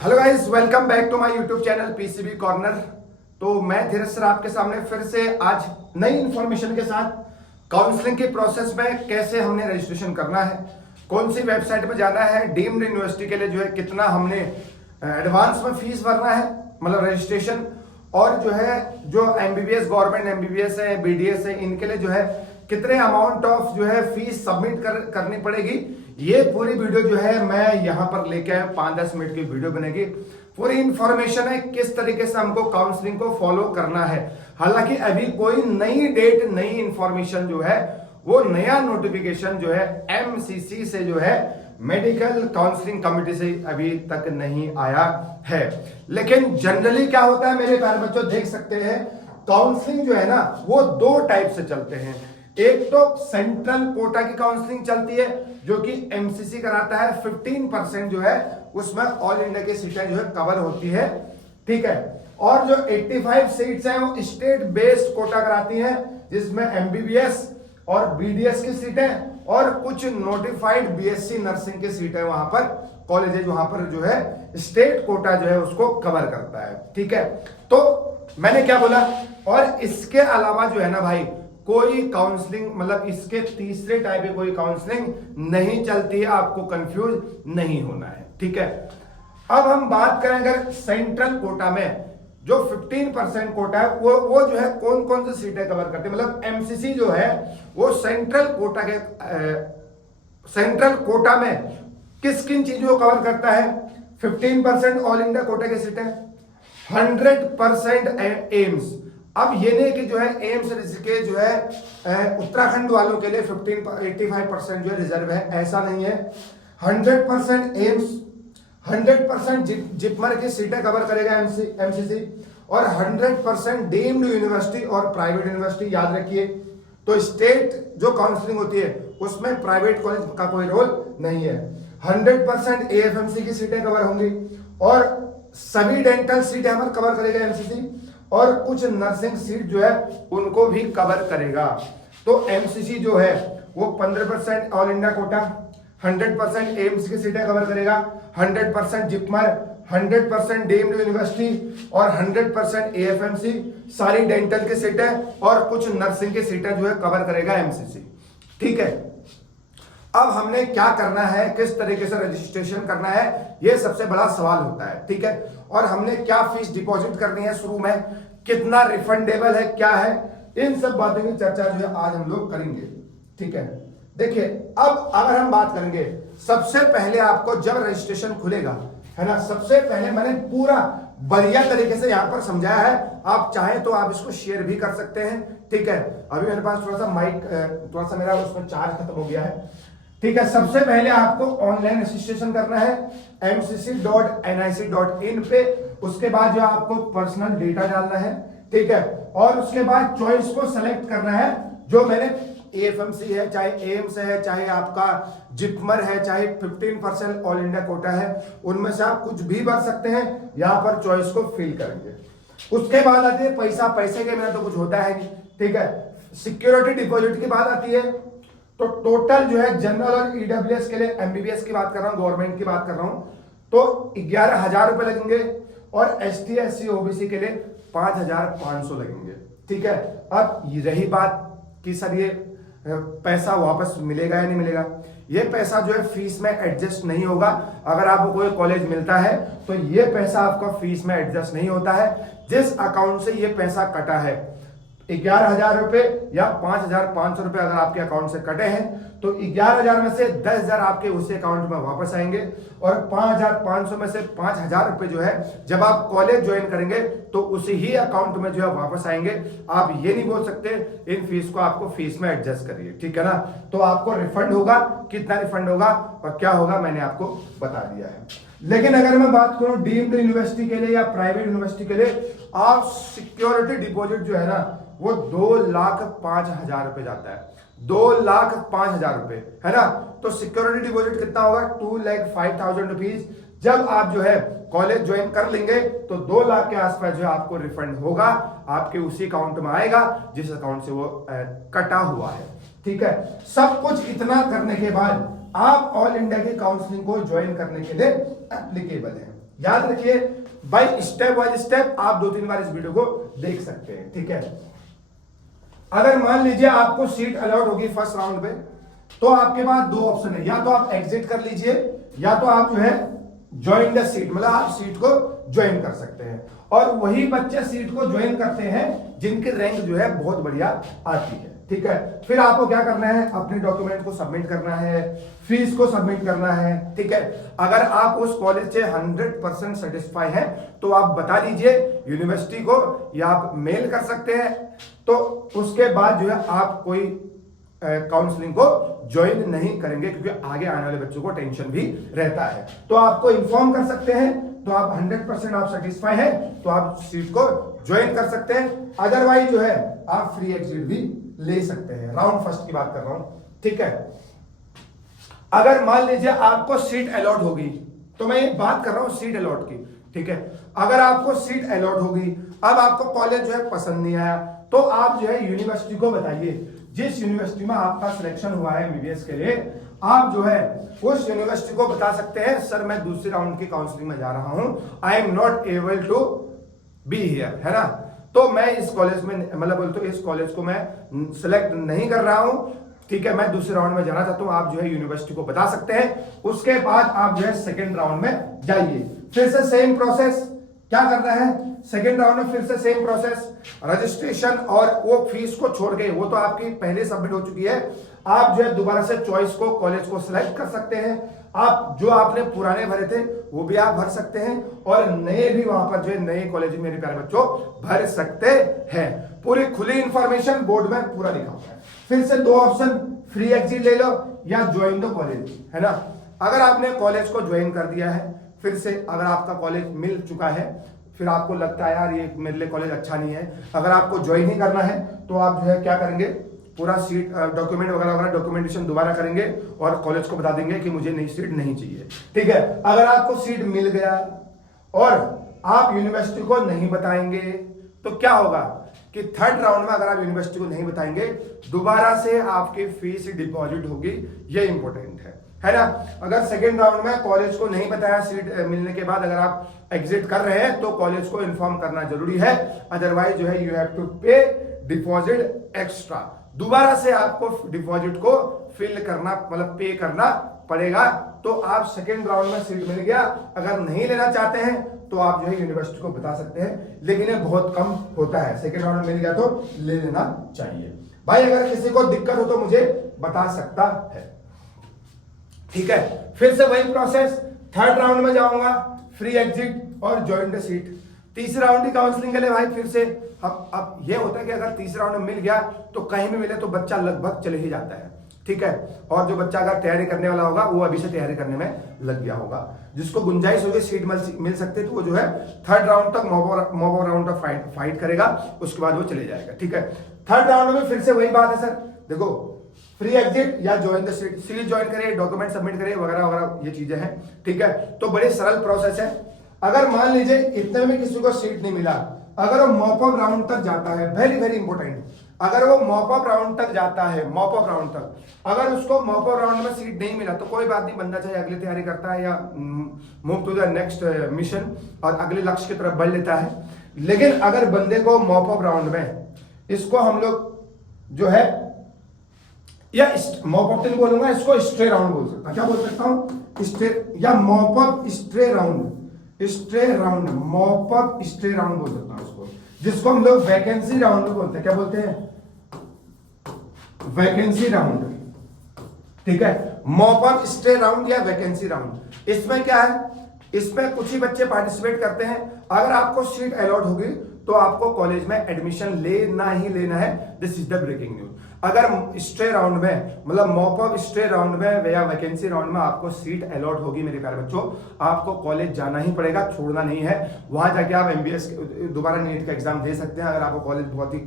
Hello guys, welcome back to my YouTube channel PCB corner. तो मैं धीरज sir आपके सामने फिर से आज नई इंफॉर्मेशन के साथ काउंसलिंग के प्रोसेस में कैसे हमने रजिस्ट्रेशन करना है, कौन सी वेबसाइट पर जाना है, डीम्ड यूनिवर्सिटी के लिए जो है कितना हमने एडवांस में फीस भरना है, मतलब रजिस्ट्रेशन, और जो एमबीबीएस गवर्नमेंट एमबीबीएस है, बीडीएस है, इनके लिए जो है कितने अमाउंट ऑफ जो है फीस सबमिट करनी पड़ेगी। ये पूरी वीडियो जो है मैं यहाँ पर लेके आया, 5-10 मिनट की वीडियो बनेगी। पूरी इंफॉर्मेशन है किस तरीके से हमको काउंसलिंग को फॉलो करना है। हालांकि अभी कोई नई डेट, नई इंफॉर्मेशन जो है, वो नया नोटिफिकेशन जो है एमसीसी से जो है मेडिकल काउंसलिंग कमेटी से अभी तक नहीं आया है। लेकिन जनरली क्या होता है मेरे प्यारे बच्चों, देख सकते हैं काउंसलिंग जो है ना वो दो टाइप से चलते हैं। एक तो सेंट्रल कोटा की काउंसलिंग चलती है जो कि एमसीसी कराता है, 15% जो है उसमें ऑल इंडिया की सीटें जो है कवर होती है, ठीक है। और जो 85 सीट्स हैं वो स्टेट बेस्ड कोटा कराती हैं, जिसमें एमबीबीएस और बीडीएस की सीटें और कुछ नोटिफाइड बीएससी नर्सिंग की सीटें वहां पर कॉलेज वहां पर जो है स्टेट कोटा जो है उसको कवर करता है, ठीक है। तो मैंने क्या बोला, और इसके अलावा जो है ना भाई कोई काउंसलिंग, मतलब इसके तीसरे टाइप की कोई काउंसलिंग नहीं चलती है, आपको कंफ्यूज नहीं होना है, ठीक है। अब हम बात करें अगर सेंट्रल कोटा में जो 15% कोटा है वो जो है कौन कौन सी सीटें कवर करती है, मतलब एमसीसी जो है वो सेंट्रल कोटा में किस किन चीजों को कवर करता है। 15% ऑल इंडिया कोटा की सीटें, 100% एम्स। अब ये नहीं कि जो है एम्स ऋषिकेश जो है उत्तराखंड वालों के लिए 85% जो है रिजर्व है, ऐसा नहीं है। 100% एम्स, 100% जिपमर की सीटें कवर करेगा एमसीसी, और 100% डीम्ड यूनिवर्सिटी और प्राइवेट यूनिवर्सिटी, याद रखिए। तो स्टेट जो काउंसलिंग होती है उसमें प्राइवेट कॉलेज का कोई रोल नहीं है। 100% एएफएमसी की सीटें कवर होंगी, और सभी डेंटल सीटें हमारे कवर करेगा एमसीसी, और कुछ नर्सिंग सीट जो है उनको भी कवर करेगा। तो एमसीसी जो है वो 15% ऑल इंडिया कोटा, 100% एम्स की सीटें कवर करेगा, 100% जिपमर, 100% डीम्ड यूनिवर्सिटी और 100% एएफएमसी, सारी डेंटल की सीटें और कुछ नर्सिंग की सीटें जो है कवर करेगा एमसीसी, ठीक है। अब हमने क्या करना है, किस तरीके से रजिस्ट्रेशन करना है, यह सबसे बड़ा सवाल होता है, ठीक है। और हमने क्या फीस डिपॉजिट करनी है शुरू में, कितना रिफंडेबल है, क्या है, इन सब बातों की चर्चा जो है आज हम लोग करेंगे, ठीक है। देखिए, अब अगर हम बात करेंगे, सबसे पहले आपको जब रजिस्ट्रेशन खुलेगा, है ना, सबसे पहले मैंने पूरा बढ़िया तरीके से यहां पर समझाया है। आप चाहें तो आप इसको शेयर भी कर सकते हैं, ठीक है। अभी मेरे पास थोड़ा सा माइक, थोड़ा सा मेरा उसमें चार्ज खत्म हो गया है, ठीक है। सबसे पहले आपको ऑनलाइन रजिस्ट्रेशन करना है mcc.nic.in पे। उसके बाद जो आपको पर्सनल डेटा डालना है, ठीक है। और उसके बाद चॉइस को सेलेक्ट करना है, जो मैंने एएफएमसी है, चाहे एम्स है, चाहे आपका जिपमर है, चाहे 15% ऑल इंडिया कोटा है, उनमें से आप कुछ भी भर सकते हैं। यहां पर चॉइस को फिल करेंगे। उसके बाद आती है पैसे के बिना तो कुछ होता है नहीं, ठीक है। सिक्योरिटी डिपॉजिट की बात आती है। तो टोटल जो है जनरल और ईडब्ल्यूएस के लिए, एमबीबीएस की बात कर रहा हूं, गवर्नमेंट की बात कर रहा हूं, तो 11,000 रुपए लगेंगे, और एसटी एससी ओबीसी के लिए 5,500 लगेंगे, ठीक है। अब रही बात कि सर ये पैसा वापस मिलेगा या नहीं मिलेगा, ये पैसा जो है फीस में एडजस्ट नहीं होगा। अगर आपको कोई कॉलेज मिलता है तो ये पैसा आपका फीस में एडजस्ट नहीं होता है। जिस अकाउंट से ये पैसा कटा है, 11,000 रुपए या 5,500 रुपए अगर आपके अकाउंट से कटे हैं, तो 11,000 में से 10,000 आपके उसी अकाउंट में वापस आएंगे, और 5,500 में से 5,000 रुपए जो है जब आप कॉलेज ज्वाइन करेंगे तो उसी ही अकाउंट में जो है वापस आएंगे। आप ये नहीं बोल सकते इन फीस को आपको फीस में एडजस्ट करिए, ठीक है ना। तो आपको रिफंड होगा, कितना रिफंड होगा और क्या होगा मैंने आपको बता दिया है। लेकिन अगर मैं बात करूं डीम्ड यूनिवर्सिटी के लिए या प्राइवेट यूनिवर्सिटी के लिए, आप सिक्योरिटी डिपॉजिट जो है ना वो 2,05,000 रुपए जाता है, 2,05,000 रुपए, है ना। तो सिक्योरिटी डिपॉजिट कितना होगा, 2,05,000 रुपीज। जब आप जो है कॉलेज ज्वाइन कर लेंगे तो 2 लाख के आसपास जो है आपको रिफंड होगा, आपके उसी अकाउंट में आएगा जिस अकाउंट से वो कटा हुआ है, ठीक है। सब कुछ इतना करने के बाद आप ऑल इंडिया की काउंसलिंग को ज्वाइन करने के लिए एप्लीकेबल है, याद रखिए भाई, स्टेप बाय स्टेप आप 2-3 बार इस वीडियो को देख सकते हैं, ठीक है। अगर मान लीजिए आपको सीट अलॉट होगी फर्स्ट राउंड पे, तो आपके पास 2 ऑप्शन है, या तो आप एग्जिट कर लीजिए या तो आप जो है ज्वाइन द सीट, मतलब आप सीट को ज्वाइन कर सकते हैं। और वही बच्चे सीट को ज्वाइन करते हैं जिनकी रैंक जो है बहुत बढ़िया आती है, ठीक है। फिर आपको क्या करना है, अपने डॉक्यूमेंट को सबमिट करना है, फीस को सबमिट करना है, ठीक है। अगर आप उस कॉलेज से 100% सेटिस्फाई है तो आप बता दीजिए यूनिवर्सिटी को, या आप मेल कर सकते हैं। तो उसके बाद जो है आप कोई काउंसलिंग को ज्वाइन नहीं करेंगे, क्योंकि आगे आने वाले बच्चों को टेंशन भी रहता है। तो आपको इन्फॉर्म कर सकते हैं, तो आप 100% आप सेटिस्फाई है तो आप सीट को ज्वाइन कर सकते हैं। अदरवाइज जो है आप फ्री एग्जिट भी ले सकते हैं। राउंड फर्स्ट की बात कर रहा हूं, ठीक है। अगर मान लीजिए आपको सीट अलॉट होगी, तो मैं ये बात कर रहा हूं सीट अलॉट की, ठीक है। अगर आपको सीट अलॉट होगी, अब आपको कॉलेज जो है पसंद नहीं आया, तो आप जो है यूनिवर्सिटी को बताइए, जिस यूनिवर्सिटी में आपका सिलेक्शन हुआ है एमबीबीएस के लिए, आप जो है उस यूनिवर्सिटी को बता सकते हैं सर मैं दूसरे राउंड की काउंसलिंग में जा रहा हूं, I am not able to be here, है ना। तो मैं इस कॉलेज में, मतलब बोलते इस कॉलेज को मैं सिलेक्ट नहीं कर रहा हूं, ठीक है, मैं दूसरे राउंड में जाना चाहता हूं। आप जो है यूनिवर्सिटी को बता सकते हैं। उसके बाद आप जो है सेकेंड राउंड में जाइए, फिर से सेम प्रोसेस। क्या करना है, सेकेंड राउंड में फिर से सेम प्रोसेस, रजिस्ट्रेशन और वो फीस को छोड़ के, वो तो आपकी पहले सबमिट हो चुकी है। आप जो है दोबारा से चॉइस को, कॉलेज को सिलेक्ट कर सकते हैं। आप जो आपने पुराने भरे थे वो भी आप भर सकते हैं, और नए भी वहां पर जो है नए कॉलेज में मेरे प्यारे बच्चों भर सकते हैं। पूरी खुली इंफॉर्मेशन बोर्ड में पूरा लिखा हुआ है। फिर से 2 ऑप्शन, फ्री एग्जिट ले लो या ज्वाइन द कॉलेज, है ना। अगर आपने कॉलेज को ज्वाइन कर दिया है, फिर से अगर आपका कॉलेज मिल चुका है, फिर आपको लगता है यार ये मेरे लिए कॉलेज अच्छा नहीं है, अगर आपको ज्वाइन ही करना है तो आप जो है क्या करेंगे, पूरा सीट डॉक्यूमेंट वगैरह डॉक्यूमेंटेशन दोबारा करेंगे और कॉलेज को बता देंगे कि मुझे नई सीट नहीं चाहिए, ठीक है। अगर आपको सीट मिल गया और आप यूनिवर्सिटी को नहीं बताएंगे तो क्या होगा कि थर्ड राउंड में अगर आप यूनिवर्सिटी को नहीं बताएंगे, दोबारा से आपकी फीस डिपॉजिट होगी। ये इंपॉर्टेंट है ना। अगर सेकेंड राउंड में कॉलेज को नहीं बताया, सीट मिलने के बाद अगर आप एग्जिट कर रहे हैं तो कॉलेज को इन्फॉर्म करना जरूरी है। अदरवाइज जो है यू हैव टू पे डिपॉजिट एक्स्ट्रा, दोबारा से आपको डिपॉजिट को फिल करना, मतलब पे करना पड़ेगा। तो आप सेकेंड राउंड में सीट मिल गया, अगर नहीं लेना चाहते हैं तो आप जो है यूनिवर्सिटी को बता सकते हैं, लेकिन ये बहुत कम होता है। सेकेंड राउंड में मिल गया तो ले लेना चाहिए भाई। अगर किसी को दिक्कत हो तो मुझे बता सकता है, ठीक है। फिर से वही प्रोसेस, थर्ड राउंड में जाऊंगा, फ्री एग्जिट और ज्वाइन द सीट। तीसरे राउंड की काउंसलिंग के लिए भाई फिर से अब ये होता है कि अगर तीसरे राउंड में मिल गया तो कहीं भी मिले तो बच्चा लगभग चले ही जाता है, ठीक है। और जो बच्चा अगर तैयारी करने वाला होगा वो अभी से तैयारी करने में लग गया होगा, जिसको गुंजाइश होगी सीट मिल सकती है, तो वो जो है थर्ड राउंड तक मॉब राउंड तक फाइट करेगा, उसके बाद वो चले जाएगा, ठीक है। थर्ड राउंड में फिर से वही बात है सर, देखो फ्री एग्जिट या join the seat, seat join करिए, डॉक्यूमेंट सबमिट करिए, वगैरह वगैरह ये चीजें हैं, ठीक है। तो बड़े सरल प्रोसेस है। अगर मान लीजिए इतने में किसी को सीट नहीं मिला, अगर वो मॉप अप राउंड तक जाता है, वेरी वेरी इंपॉर्टेंट, अगर वो मॉप अप राउंड तक जाता है, मॉप अप राउंड तक, अगर उसको मॉप अप राउंड में सीट नहीं मिला तो कोई बात नहीं, बंदा चाहे अगली तैयारी करता है या move to the next mission और अगले लक्ष्य की तरफ बढ़ लेता है। लेकिन अगर बंदे को मॉप अप राउंड में, इसको हम लोग जो है या मॉप अप नहीं बोलूंगा, इसको स्ट्रे राउंड बोल सकता, क्या बोल सकता हूं, स्ट्रे या mop up stray round, stray round, mop up stray round बोल सकता हूं उसको, जिसको हम लोग वैकेंसी राउंड भी बोलते हैं। क्या बोलते हैं, वैकेंसी राउंड, ठीक है। मॉप अप स्ट्रे राउंड या वैकेंसी राउंड, इसमें क्या है, इसमें कुछ ही बच्चे पार्टिसिपेट करते हैं। अगर आपको सीट अलॉट होगी तो आपको कॉलेज में एडमिशन लेना ही लेना है, this is the breaking news. अगर स्ट्रे राउंड में, मतलब मॉप अप स्ट्रे राउंड में या वैकेंसी राउंड में आपको सीट अलॉट होगी मेरे प्यारे बच्चों, आपको कॉलेज जाना ही पड़ेगा, छोड़ना नहीं है। वहां जाके आप एमबीएस दोबारा नीट का एग्जाम दे सकते हैं अगर आपको कॉलेज बहुत ही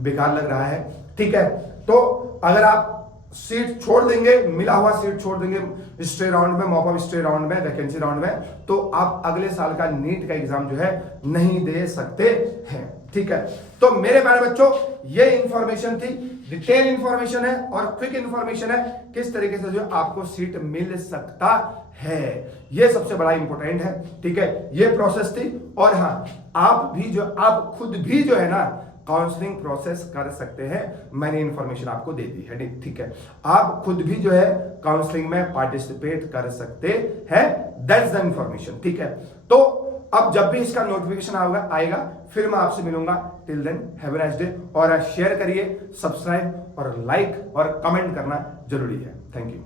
बेकार लग रहा है, ठीक है। तो अगर आप सीट छोड़ देंगे, मिला हुआ सीट छोड़ देंगे स्टे राउंड में, मॉप ऑफ स्टे राउंड में, वैकेंसी राउंड में, तो आप अगले साल का नीट का एग्जाम जो है नहीं दे सकते हैं। ठीक है, तो मेरे प्यारे बच्चों ये इंफॉर्मेशन थी, डिटेल इंफॉर्मेशन है और क्विक इंफॉर्मेशन है, किस तरीके से जो आपको सीट मिल सकता है, ये सबसे बड़ा इंपॉर्टेंट है। ठीक है, ये प्रोसेस थी। और हाँ, आप खुद भी जो है ना काउंसलिंग प्रोसेस कर सकते हैं, मैंने इंफॉर्मेशन आपको दे दी है। ठीक है, आप खुद भी जो है काउंसलिंग में पार्टिसिपेट कर सकते हैं, दैट्स द इंफॉर्मेशन। ठीक है, तो अब जब भी इसका नोटिफिकेशन आएगा फिर मैं आपसे मिलूंगा। Till then have a nice day, और शेयर करिए, सब्सक्राइब और लाइक और कमेंट करना जरूरी है। Thank you.